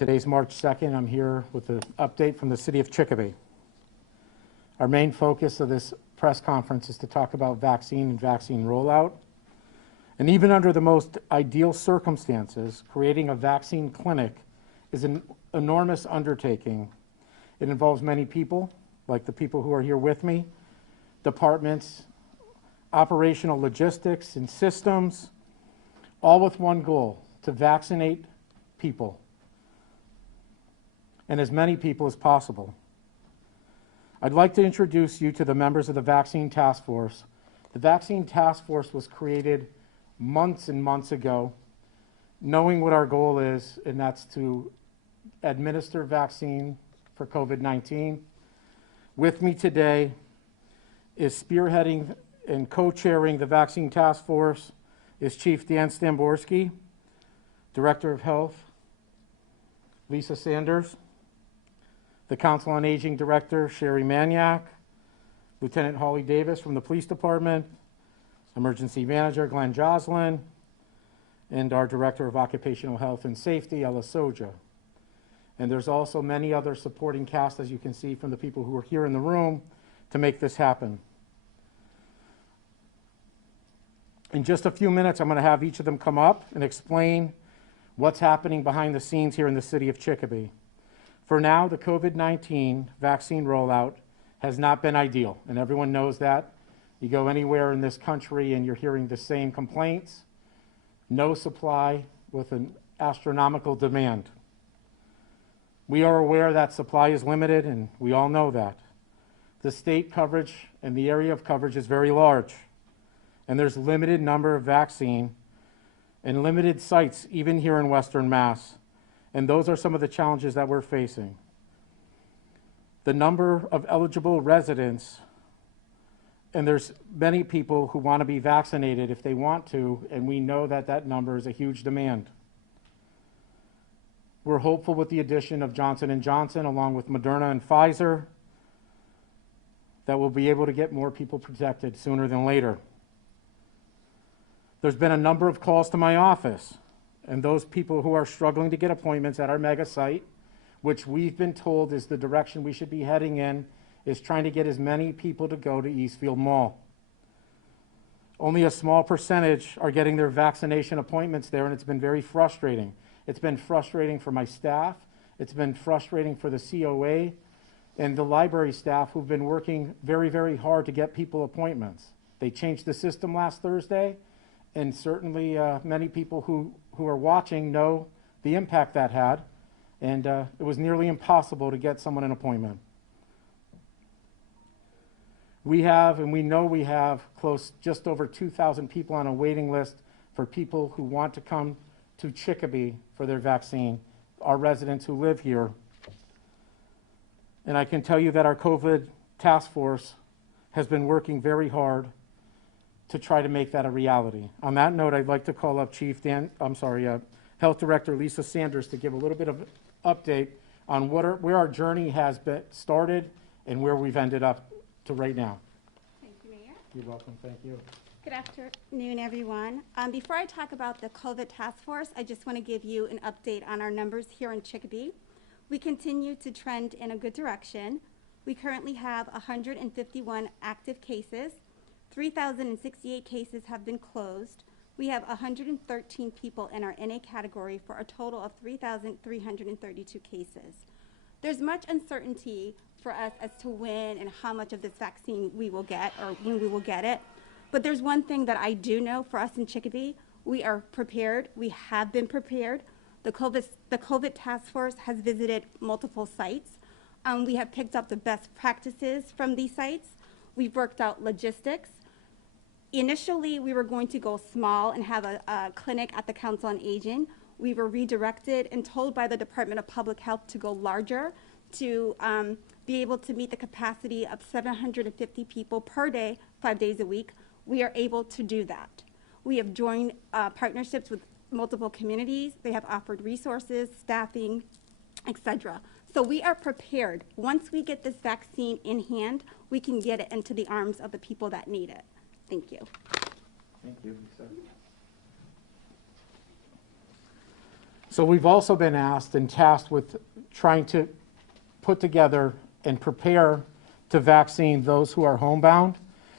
Today's March 2nd. I'm here with an update from the city of Chicopee. Our main focus of this press conference is to talk about vaccine and vaccine rollout. And even under the most ideal circumstances, creating a vaccine clinic is an enormous undertaking. It involves many people, like the people who are here with me, departments, operational logistics and systems, all with one goal: to vaccinate people, and as many people as possible. I'd like to introduce you to the members of the Vaccine Task Force. The Vaccine Task Force was created months and months ago, knowing what our goal is, and that's to administer vaccine for COVID-19. With me today is spearheading and co-chairing the Vaccine Task Force is Chief Dan Stamborski, Director of Health Lisa Sanders, the Council on Aging Director Sherry Maniak, Lieutenant Holly Davis from the Police Department, Emergency Manager Glenn Joslin, and our Director of Occupational Health and Safety, Ella Soja. And there's also many other supporting cast, as you can see from the people who are here in the room, to make this happen. In just a few minutes, I'm going to have each of them come up and explain what's happening behind the scenes here in the city of Chicopee. For now, the COVID-19 vaccine rollout has not been ideal, and everyone knows that. You go anywhere in this country and you're hearing the same complaints: no supply with an astronomical demand. We are aware that supply is limited, and we all know that. The state coverage and the area of coverage is very large, and there's a limited number of vaccine and limited sites even here in Western Mass. And those are some of the challenges that we're facing. The number of eligible residents, and there's many people who want to be vaccinated if they want to, and we know that that number is a huge demand. We're hopeful with the addition of Johnson & Johnson along with Moderna and Pfizer that we'll be able to get more people protected sooner than later. There's been a number of calls to my office, and those people who are struggling to get appointments at our mega site, which we've been told is the direction we should be heading in, is trying to get as many people to go to Eastfield Mall. Only a small percentage are getting their vaccination appointments there, and it's been very frustrating. It's been frustrating for my staff. It's been frustrating for the COA and the library staff who've been working very, very hard to get people appointments. They changed the system last Thursday, and certainly many people who are watching know the impact that had, and it was nearly impossible to get someone an appointment. We have, and we know we have, just over 2,000 people on a waiting list for people who want to come to Chicopee for their vaccine, our residents who live here. And I can tell you that our COVID task force has been working very hard to try to make that a reality. On that note, I'd like to call up Health Director Lisa Sanders to give a little bit of update on where our journey has been started and where we've ended up to right now. Thank you, Mayor. You're welcome. Thank you. Good afternoon, everyone. Before I talk about the COVID task force, I just want to give you an update on our numbers here in Chicopee. We continue to trend in a good direction. We currently have 151 active cases. 3,068 cases have been closed. We have 113 people in our NA category for a total of 3,332 cases. There's much uncertainty for us as to when and how much of this vaccine we will get or when we will get it. But there's one thing that I do know for us in Chicopee: we are prepared. We have been prepared. The COVID task force has visited multiple sites. We have picked up the best practices from these sites. We've worked out logistics. Initially, we were going to go small and have a clinic at the Council on Aging. We were redirected and told by the Department of Public Health to go larger, to be able to meet the capacity of 750 people per day, 5 days a week. We are able to do that. We have joined partnerships with multiple communities. They have offered resources, staffing, etc. So we are prepared. Once we get this vaccine in hand, we can get it into the arms of the people that need it. Thank you. Thank you, Lisa. So we've also been asked and tasked with trying to put together and prepare to vaccine those who are homebound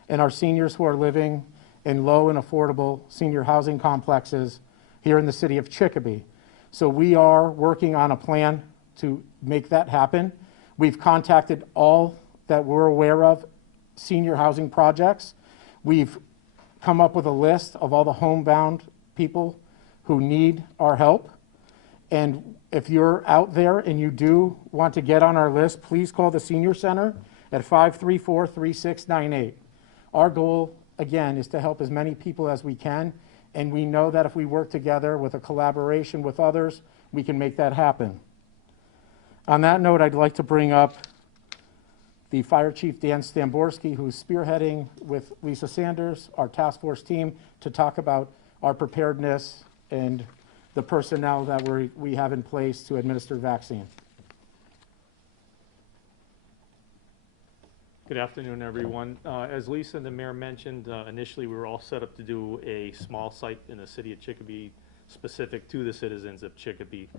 and our seniors who are living in low and affordable senior housing complexes here in the city of Chicopee. So we are working on a plan to make that happen. We've contacted all that we're aware of senior housing projects. We've come up with a list of all the homebound people who need our help. And if you're out there and you do want to get on our list, please call the Senior Center at 534-3698. Our goal, again, is to help as many people as we can, and we know that if we work together with a collaboration with others, we can make that happen. On that note, I'd like to bring up the Fire Chief Dan Stamborski, who's spearheading with Lisa Sanders, our task force team, to talk about our preparedness and the personnel that we have in place to administer vaccine. Good afternoon, everyone. As Lisa and the mayor mentioned, initially we were all set up to do a small site in the city of Chicopee specific to the citizens of Chicopee.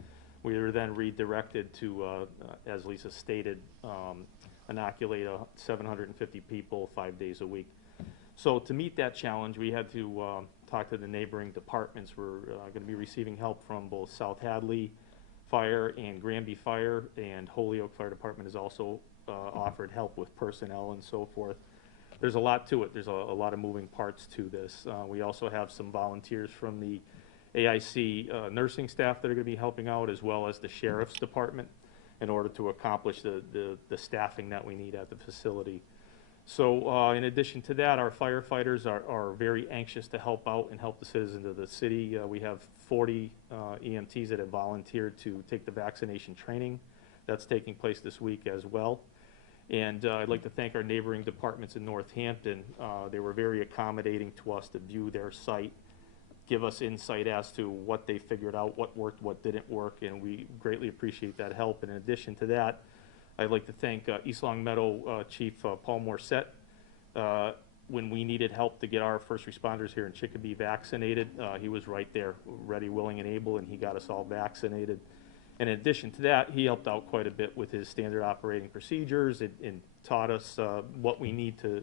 We were then redirected to, as Lisa stated, inoculate 750 people 5 days a week. So to meet that challenge, we had to talk to the neighboring departments. We're going to be receiving help from both South Hadley Fire and Granby Fire, and Holyoke Fire Department has also offered help with personnel and so forth. There's a lot to it. There's a lot of moving parts to this. We also have some volunteers from the AIC nursing staff that are going to be helping out, as well as the Sheriff's Department, in order to accomplish the staffing that we need at the facility. So in addition to that, our firefighters are very anxious to help out and help the citizens of the city. We have 40 EMTs that have volunteered to take the vaccination training. That's taking place this week as well. And I'd like to thank our neighboring departments in Northampton. They were very accommodating to us to view their site, give us insight as to what they figured out, what worked, what didn't work, and we greatly appreciate that help. And in addition to that, I'd like to thank East Long Meadow Chief Paul Morset. When we needed help to get our first responders here in Chicopee vaccinated, he was right there, ready, willing, and able, and he got us all vaccinated. And in addition to that, he helped out quite a bit with his standard operating procedures and taught us what we need to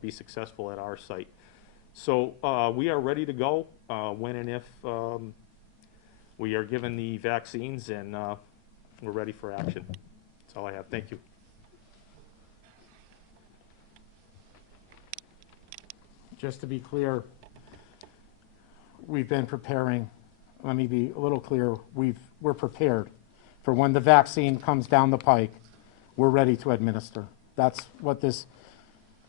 be successful at our site. So we are ready to go when and if we are given the vaccines, and we're ready for action. That's all I have. Thank you. Just to be clear, we've been preparing. Let me be a little clear. We're prepared for when the vaccine comes down the pike. We're ready to administer. That's what this,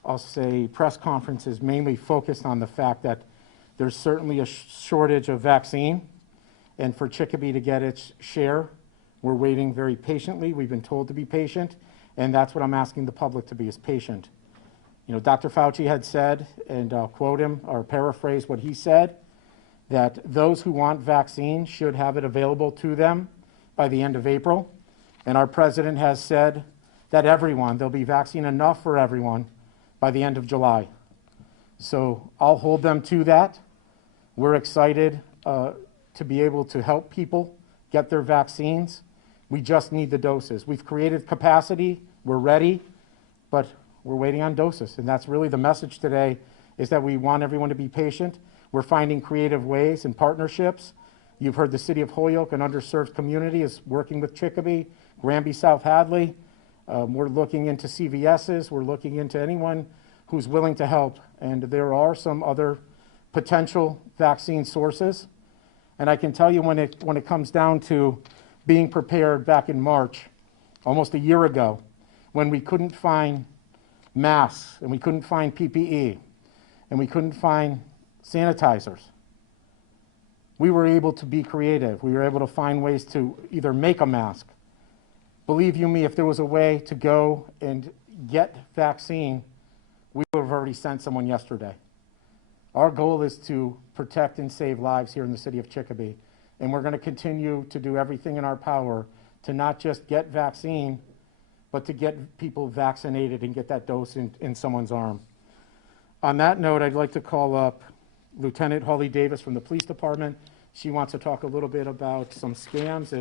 I'll say, press conference is mainly focused on, the fact that there's certainly a shortage of vaccine, and for Chicopee to get its share, we're waiting very patiently. We've been told to be patient, and that's what I'm asking the public to be, is patient. You know, Dr. Fauci had said, and I'll quote him or paraphrase what he said, that those who want vaccine should have it available to them by the end of April. And our president has said that there'll be vaccine enough for everyone by the end of July. So I'll hold them to that. We're excited to be able to help people get their vaccines. We just need the doses. We've created capacity, we're ready, but we're waiting on doses. And that's really the message today, is that we want everyone to be patient. We're finding creative ways and partnerships. You've heard the city of Holyoke, an underserved community, is working with Chicopee, Granby, South Hadley. We're looking into CVS's. We're looking into anyone who's willing to help. And there are some other potential vaccine sources. And I can tell you, when it comes down to being prepared back in March, almost a year ago, when we couldn't find masks and we couldn't find PPE and we couldn't find sanitizers, we were able to be creative. We were able to find ways to either make a mask. Believe you me, if there was a way to go and get vaccine, we would have already sent someone yesterday. Our goal is to protect and save lives here in the city of Chicopee, and we're going to continue to do everything in our power to not just get vaccine, but to get people vaccinated and get that dose in someone's arm. On that note, I'd like to call up Lieutenant Holly Davis from the police department She wants to talk a little bit about some scams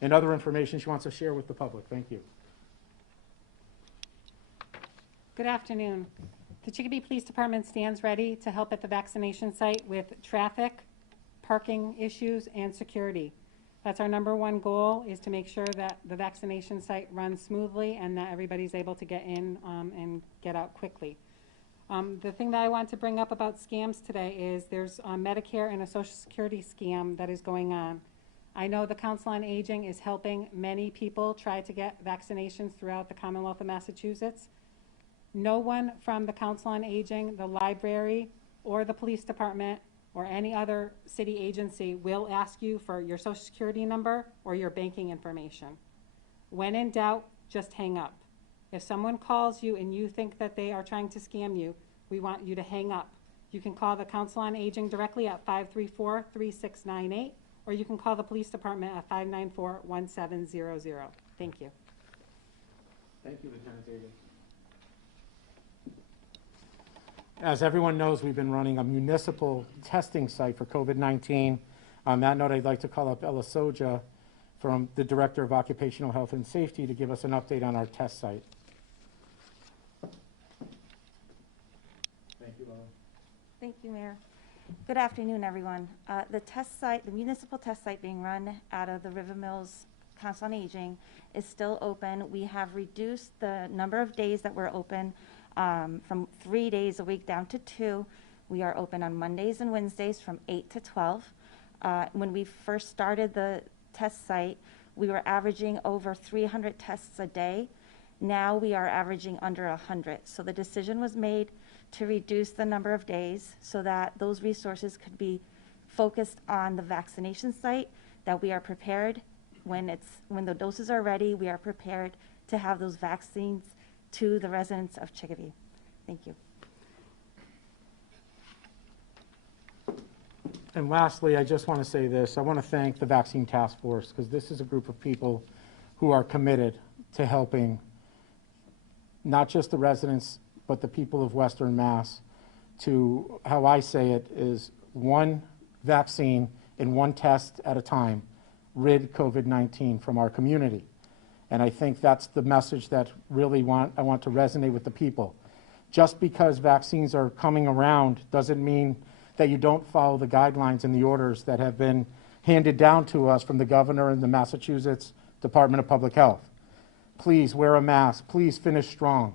and other information she wants to share with the public. Thank you. Good afternoon. The Chicopee Police Department stands ready to help at the vaccination site with traffic, parking issues, and security. That's our #1 goal, is to make sure that the vaccination site runs smoothly and that everybody's able to get in and get out quickly. The thing that I want to bring up about scams today is there's a Medicare and a Social Security scam that is going on. I know the Council on Aging is helping many people try to get vaccinations throughout the Commonwealth of Massachusetts. No one from the Council on Aging, the library, or the police department, or any other city agency will ask you for your Social Security number or your banking information. When in doubt, just hang up. If someone calls you and you think that they are trying to scam you, we want you to hang up. You can call the Council on Aging directly at 534-3698, or you can call the police department at 594-1700. Thank you. Thank you, Lieutenant David. As everyone knows, we've been running a municipal testing site for COVID-19. On that note, I'd like to call up Ella Soja from the Director of Occupational Health and Safety to give us an update on our test site. Thank you, Ella. Thank you, Mayor. Good afternoon, everyone. The test site, the municipal test site being run out of the River Mills Council on Aging is still open. We have reduced the number of days that we're open from 3 days a week down to 2. We are open on Mondays and Wednesdays from 8 to 12. When we first started the test site, we were averaging over 300 tests a day. Now we are averaging under 100. So the decision was made to reduce the number of days so that those resources could be focused on the vaccination site, that we are prepared when the doses are ready, we are prepared to have those vaccines to the residents of Chicopee. Thank you. And lastly, I just want to say this. I want to thank the Vaccine Task Force, because this is a group of people who are committed to helping not just the residents, but the people of Western Mass to, how I say it, is one vaccine and one test at a time, rid COVID-19 from our community. And I think that's the message that really I want to resonate with the people. Just because vaccines are coming around doesn't mean that you don't follow the guidelines and the orders that have been handed down to us from the governor and the Massachusetts Department of Public Health. Please wear a mask. Please finish strong.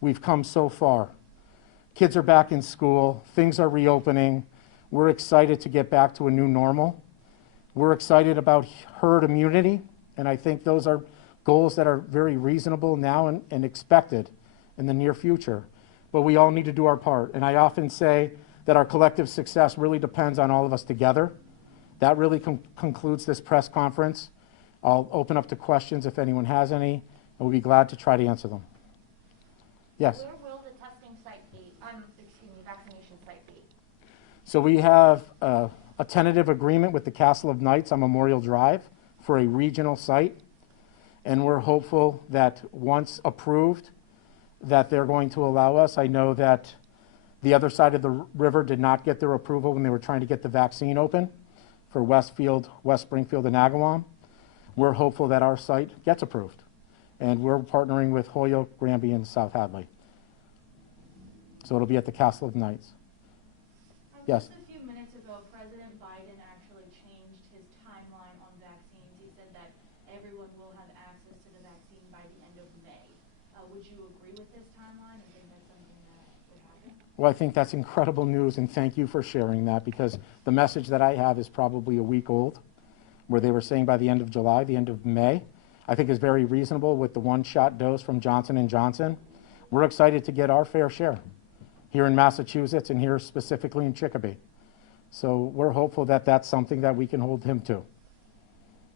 We've come so far. Kids are back in school. Things are reopening. We're excited to get back to a new normal. We're excited about herd immunity, and I think those are goals that are very reasonable now and expected in the near future. But we all need to do our part. And I often say that our collective success really depends on all of us together. That really concludes this press conference. I'll open up to questions if anyone has any, and we'll be glad to try to answer them. Yes? Where will the testing site be? Vaccination site be? So we have a tentative agreement with the Castle of Knights on Memorial Drive for a regional site. And we're hopeful that once approved, that they're going to allow us. I know that the other side of the river did not get their approval when they were trying to get the vaccine open for Westfield, West Springfield, and Agawam. We're hopeful that our site gets approved. And we're partnering with Holyoke, Granby, and South Hadley. So it'll be at the Castle of Knights. Yes? Just a few minutes ago, President Biden actually changed his timeline on vaccines. He said that everyone will have access to the vaccine by the end of May. Would you agree with this timeline and think that's something that would happen? Well, I think that's incredible news, and thank you for sharing that, because the message that I have is probably a week old, where they were saying by the end of July, the end of May. I think is very reasonable with the one-shot dose from Johnson & Johnson. We're excited to get our fair share here in Massachusetts and here specifically in Chicopee. So we're hopeful that that's something that we can hold him to.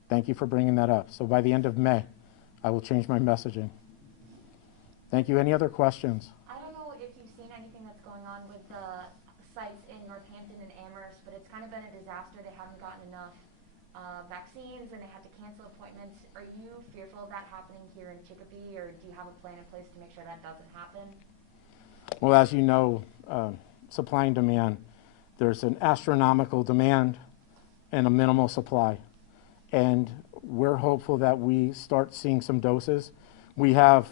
Thank you for bringing that up. So by the end of May, I will change my messaging. Thank you. Any other questions? I don't know if you've seen anything that's going on with the sites in Northampton and Amherst, but it's kind of been a disaster. They haven't gotten enough vaccines and they had to cancel appointments. Are you fearful of that happening here in Chicopee, or do you have a plan in place to make sure that doesn't happen? Well, as you know, supply and demand, there's an astronomical demand and a minimal supply. And we're hopeful that we start seeing some doses. We have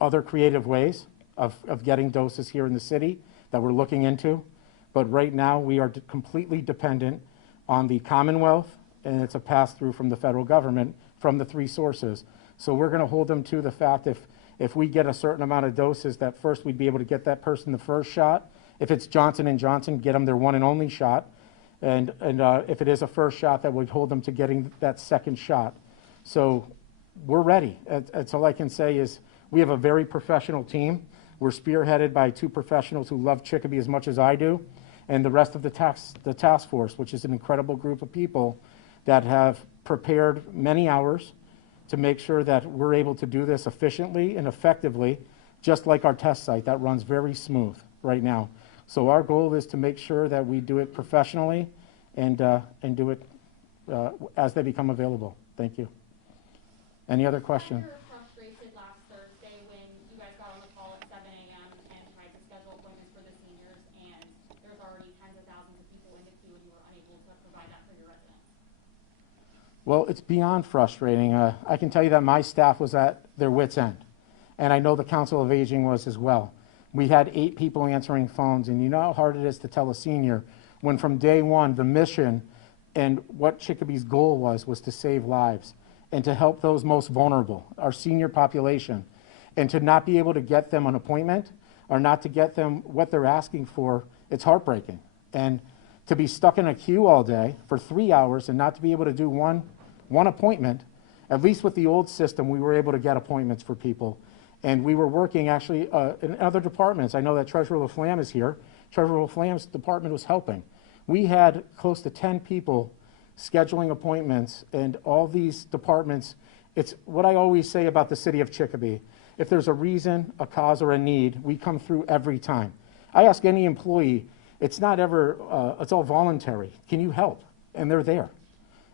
other creative ways of getting doses here in the city that we're looking into. But right now, we are completely dependent on the Commonwealth, and it's a pass-through from the federal government from the 3 sources. So we're going to hold them to the fact if we get a certain amount of doses, that first we'd be able to get that person the first shot. If it's Johnson & Johnson, get them their one and only shot. And if it is a first shot, that would hold them to getting that second shot. So we're ready. That's all I can say is we have a very professional team. We're spearheaded by 2 professionals who love Chicopee as much as I do, and the rest of the task force, which is an incredible group of people that have prepared many hours to make sure that we're able to do this efficiently and effectively, just like our test site that runs very smooth right now. So our goal is to make sure that we do it professionally and do it as they become available. Thank you. Any other question? You were frustrated last Thursday when you guys got on the call at 7 a.m. and tried to schedule appointments for the seniors, and there's already tens of thousands of people in the queue and you were unable to provide that for your residents. Well, it's beyond frustrating. I can tell you that my staff was at their wits' end, and I know the Council of Aging was as well. We had 8 people answering phones, and you know how hard it is to tell a senior when from day one the mission and what Chicopee's goal was to save lives and to help those most vulnerable, our senior population, and to not be able to get them an appointment or not to get them what they're asking for, it's heartbreaking. And to be stuck in a queue all day for 3 hours and not to be able to do one appointment, at least with the old system, we were able to get appointments for people. And we were working actually in other departments. I know that Treasurer LaFlamme is here. Treasurer LaFlamme's department was helping. We had close to 10 people scheduling appointments, and all these departments, it's what I always say about the city of Chicopee. If there's a reason, a cause, or a need, we come through every time. I ask any employee, it's not ever, it's all voluntary. Can you help? And they're there.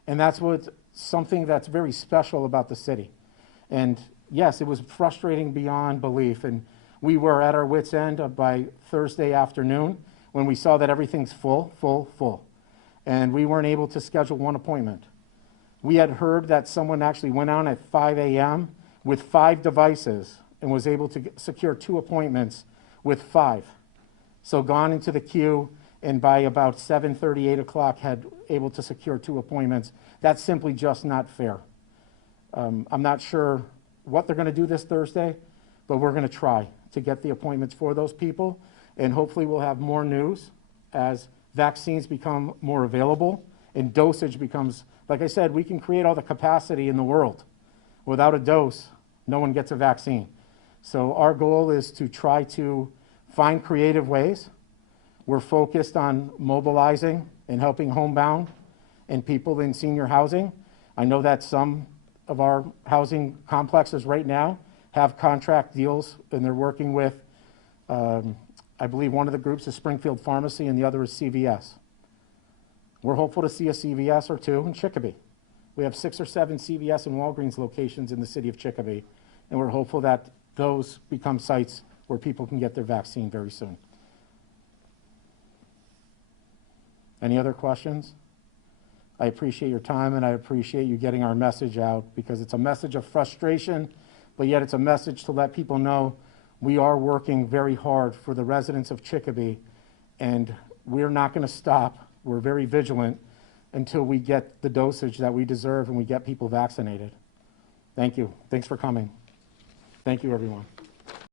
And that's something that's very special about the city. And yes, it was frustrating beyond belief. And we were at our wits' end by Thursday afternoon when we saw that everything's full. And we weren't able to schedule one appointment. We had heard that someone actually went out at 5 a.m. with 5 devices and was able to secure 2 appointments with 5. So gone into the queue, and by about 7:30, 8 o'clock, had able to secure 2 appointments. That's simply just not fair. I'm not sure what they're going to do this Thursday, but we're going to try to get the appointments for those people, and hopefully we'll have more news as vaccines become more available and dosage becomes, like I said, we can create all the capacity in the world. Without a dose, no one gets a vaccine. So our goal is to try to find creative ways. We're focused on mobilizing and helping homebound and people in senior housing. I know that some of our housing complexes right now have contract deals, and they're working with, I believe one of the groups is Springfield Pharmacy and the other is CVS. We're hopeful to see a CVS or 2 in Chicopee. We have 6 or 7 CVS and Walgreens locations in the city of Chicopee, and we're hopeful that those become sites where people can get their vaccine very soon. Any other questions? I appreciate your time, and I appreciate you getting our message out, because it's a message of frustration, but yet it's a message to let people know we are working very hard for the residents of Chicopee, and we're not going to stop. We're very vigilant until we get the dosage that we deserve and we get people vaccinated. Thank you. Thanks for coming. Thank you, everyone.